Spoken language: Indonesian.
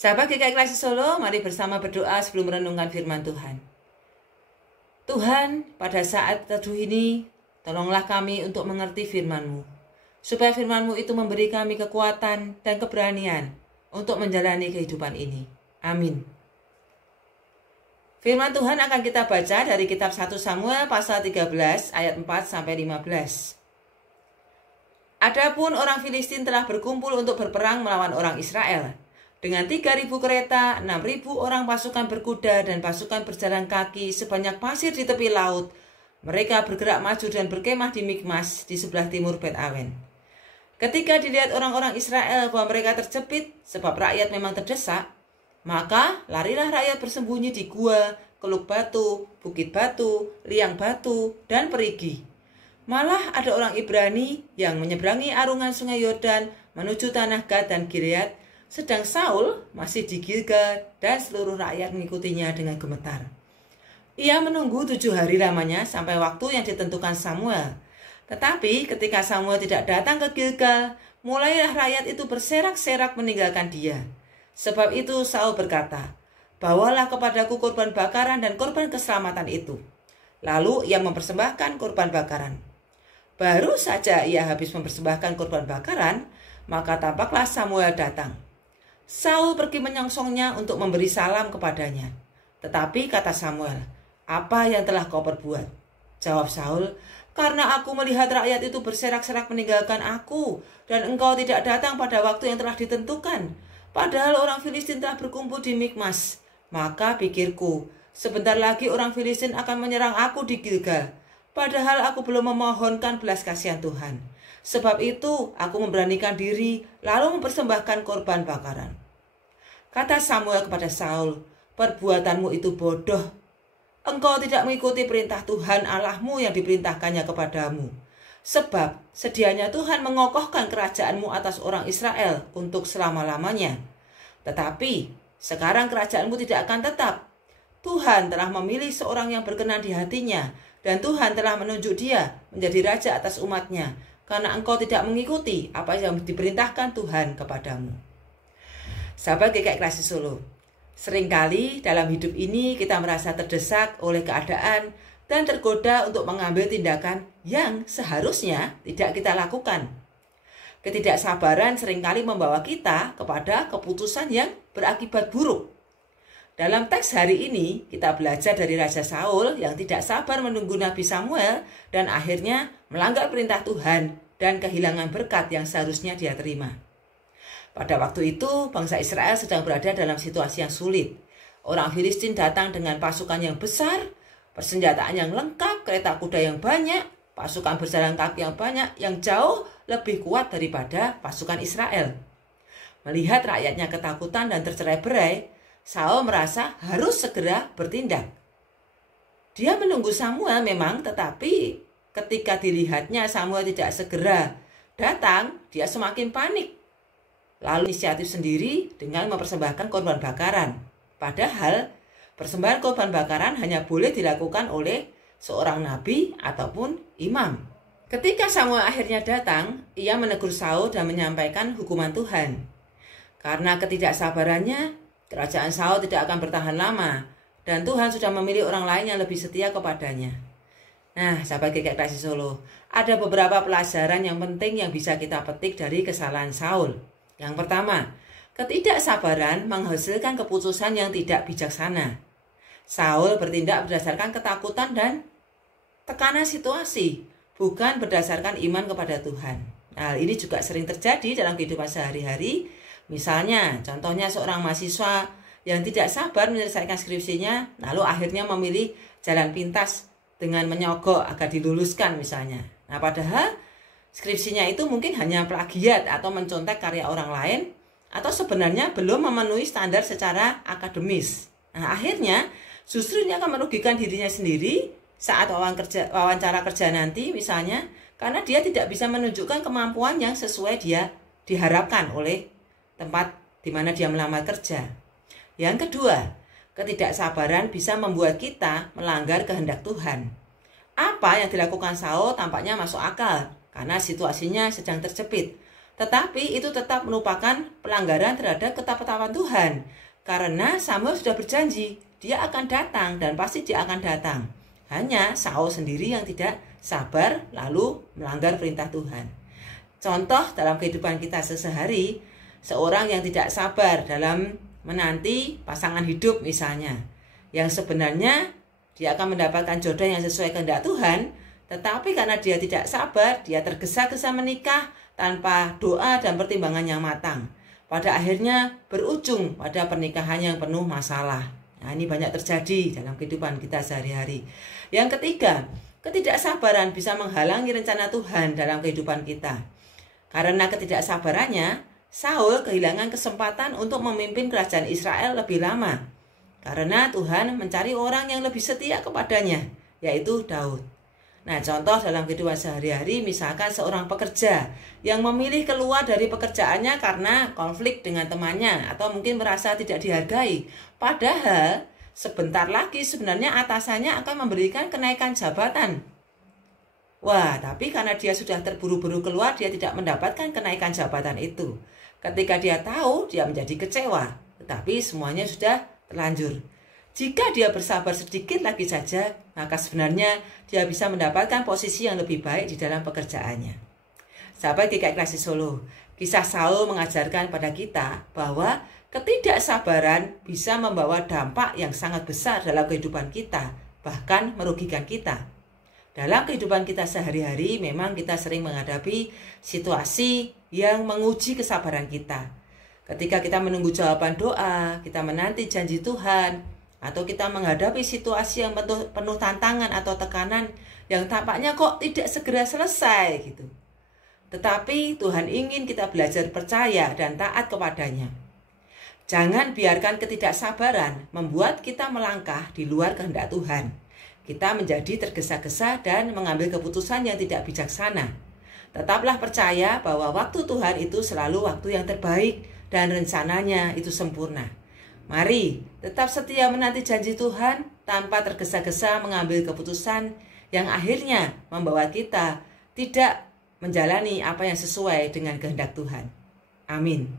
Sahabat GKI Klasik Solo, mari bersama berdoa sebelum merenungkan firman Tuhan. Tuhan, pada saat teduh ini, tolonglah kami untuk mengerti firman-Mu, supaya firman-Mu itu memberi kami kekuatan dan keberanian untuk menjalani kehidupan ini. Amin. Firman Tuhan akan kita baca dari kitab 1 Samuel pasal 13 ayat 4-15. Adapun orang Filistin telah berkumpul untuk berperang melawan orang Israel. Dengan 3.000 kereta, 6.000 orang pasukan berkuda dan pasukan berjalan kaki sebanyak pasir di tepi laut. Mereka bergerak maju dan berkemah di Mikmas di sebelah timur Bet Awen. Ketika dilihat orang-orang Israel bahwa mereka terjepit sebab rakyat memang terdesak, maka larilah rakyat bersembunyi di gua, keluk batu, bukit batu, liang batu, dan perigi. Malah ada orang Ibrani yang menyeberangi arungan sungai Yordan menuju tanah Gad dan Gilead, sedang Saul masih di Gilgal dan seluruh rakyat mengikutinya dengan gemetar. Ia menunggu 7 hari lamanya sampai waktu yang ditentukan Samuel. Tetapi ketika Samuel tidak datang ke Gilgal, mulailah rakyat itu berserak-serak meninggalkan dia. Sebab itu Saul berkata, "Bawalah kepadaku korban bakaran dan korban keselamatan itu." Lalu ia mempersembahkan korban bakaran. Baru saja ia habis mempersembahkan korban bakaran, maka tampaklah Samuel datang. Saul pergi menyongsongnya untuk memberi salam kepadanya. Tetapi kata Samuel, "Apa yang telah kau perbuat?" Jawab Saul, "Karena aku melihat rakyat itu berserak-serak meninggalkan aku, dan engkau tidak datang pada waktu yang telah ditentukan. Padahal orang Filistin telah berkumpul di Mikmas. Maka pikirku, sebentar lagi orang Filistin akan menyerang aku di Gilgal. Padahal aku belum memohonkan belas kasihan Tuhan. Sebab itu aku memberanikan diri lalu mempersembahkan korban bakaran." Kata Samuel kepada Saul, "Perbuatanmu itu bodoh. Engkau tidak mengikuti perintah Tuhan Allahmu yang diperintahkannya kepadamu. Sebab sedianya Tuhan mengokohkan kerajaanmu atas orang Israel untuk selama-lamanya. Tetapi sekarang kerajaanmu tidak akan tetap. Tuhan telah memilih seorang yang berkenan di hatinya, dan Tuhan telah menunjuk dia menjadi raja atas umatnya, karena engkau tidak mengikuti apa yang diperintahkan Tuhan kepadamu." Sahabat GKI Klasik Solo, seringkali dalam hidup ini kita merasa terdesak oleh keadaan dan tergoda untuk mengambil tindakan yang seharusnya tidak kita lakukan. Ketidaksabaran seringkali membawa kita kepada keputusan yang berakibat buruk. Dalam teks hari ini, kita belajar dari Raja Saul yang tidak sabar menunggu Nabi Samuel dan akhirnya melanggar perintah Tuhan dan kehilangan berkat yang seharusnya dia terima. Pada waktu itu, bangsa Israel sedang berada dalam situasi yang sulit. Orang Filistin datang dengan pasukan yang besar, persenjataan yang lengkap, kereta kuda yang banyak, pasukan berjalan kaki yang banyak, yang jauh lebih kuat daripada pasukan Israel. Melihat rakyatnya ketakutan dan tercerai-berai, Saul merasa harus segera bertindak. Dia menunggu Samuel memang, tetapi ketika dilihatnya Samuel tidak segera datang, dia semakin panik. Lalu inisiatif sendiri dengan mempersembahkan korban bakaran. Padahal persembahan korban bakaran hanya boleh dilakukan oleh seorang nabi ataupun imam. Ketika Samuel akhirnya datang, ia menegur Saul dan menyampaikan hukuman Tuhan. Karena ketidaksabarannya, kerajaan Saul tidak akan bertahan lama, dan Tuhan sudah memilih orang lain yang lebih setia kepadanya. Nah, sahabat GKI Klasik Solo, ada beberapa pelajaran yang penting yang bisa kita petik dari kesalahan Saul. Yang pertama, ketidaksabaran menghasilkan keputusan yang tidak bijaksana. Saul bertindak berdasarkan ketakutan dan tekanan situasi, bukan berdasarkan iman kepada Tuhan. Nah, ini juga sering terjadi dalam kehidupan sehari-hari. Misalnya, contohnya seorang mahasiswa yang tidak sabar menyelesaikan skripsinya, lalu akhirnya memilih jalan pintas dengan menyogok agar diluluskan misalnya. Nah, padahal skripsinya itu mungkin hanya plagiat atau mencontek karya orang lain, atau sebenarnya belum memenuhi standar secara akademis. Nah, akhirnya justru ini akan merugikan dirinya sendiri saat wawancara kerja nanti misalnya, karena dia tidak bisa menunjukkan kemampuan yang sesuai dia diharapkan oleh tempat di mana dia melamar kerja. Yang kedua, ketidaksabaran bisa membuat kita melanggar kehendak Tuhan. Apa yang dilakukan Saul tampaknya masuk akal karena situasinya sedang terjepit. Tetapi itu tetap merupakan pelanggaran terhadap ketetapan Tuhan. Karena Samuel sudah berjanji, dia akan datang dan pasti dia akan datang. Hanya Saul sendiri yang tidak sabar lalu melanggar perintah Tuhan. Contoh dalam kehidupan kita sehari-hari, seorang yang tidak sabar dalam menanti pasangan hidup misalnya, yang sebenarnya dia akan mendapatkan jodoh yang sesuai kehendak Tuhan, tetapi karena dia tidak sabar, dia tergesa-gesa menikah tanpa doa dan pertimbangan yang matang. Pada akhirnya berujung pada pernikahan yang penuh masalah. Nah, ini banyak terjadi dalam kehidupan kita sehari-hari. Yang ketiga, ketidaksabaran bisa menghalangi rencana Tuhan dalam kehidupan kita. Karena ketidaksabarannya, Saul kehilangan kesempatan untuk memimpin kerajaan Israel lebih lama. Karena Tuhan mencari orang yang lebih setia kepadanya, yaitu Daud. Nah, contoh dalam kehidupan sehari-hari, misalkan seorang pekerja yang memilih keluar dari pekerjaannya karena konflik dengan temannya atau mungkin merasa tidak dihargai. Padahal sebentar lagi sebenarnya atasannya akan memberikan kenaikan jabatan. Wah, tapi karena dia sudah terburu-buru keluar, dia tidak mendapatkan kenaikan jabatan itu. Ketika dia tahu, dia menjadi kecewa. Tetapi semuanya sudah terlanjur. Jika dia bersabar sedikit lagi saja, maka sebenarnya dia bisa mendapatkan posisi yang lebih baik di dalam pekerjaannya. Sahabat GKI Klasik Solo, kisah Saul mengajarkan pada kita bahwa ketidaksabaran bisa membawa dampak yang sangat besar dalam kehidupan kita, bahkan merugikan kita. Dalam kehidupan kita sehari-hari, memang kita sering menghadapi situasi yang menguji kesabaran kita. Ketika kita menunggu jawaban doa, kita menanti janji Tuhan, atau kita menghadapi situasi yang penuh tantangan atau tekanan yang tampaknya kok tidak segera selesai gitu. Tetapi Tuhan ingin kita belajar percaya dan taat kepadanya. Jangan biarkan ketidaksabaran membuat kita melangkah di luar kehendak Tuhan. Kita menjadi tergesa-gesa dan mengambil keputusan yang tidak bijaksana. Tetaplah percaya bahwa waktu Tuhan itu selalu waktu yang terbaik dan rencananya itu sempurna. Mari tetap setia menanti janji Tuhan tanpa tergesa-gesa mengambil keputusan yang akhirnya membawa kita tidak menjalani apa yang sesuai dengan kehendak Tuhan. Amin.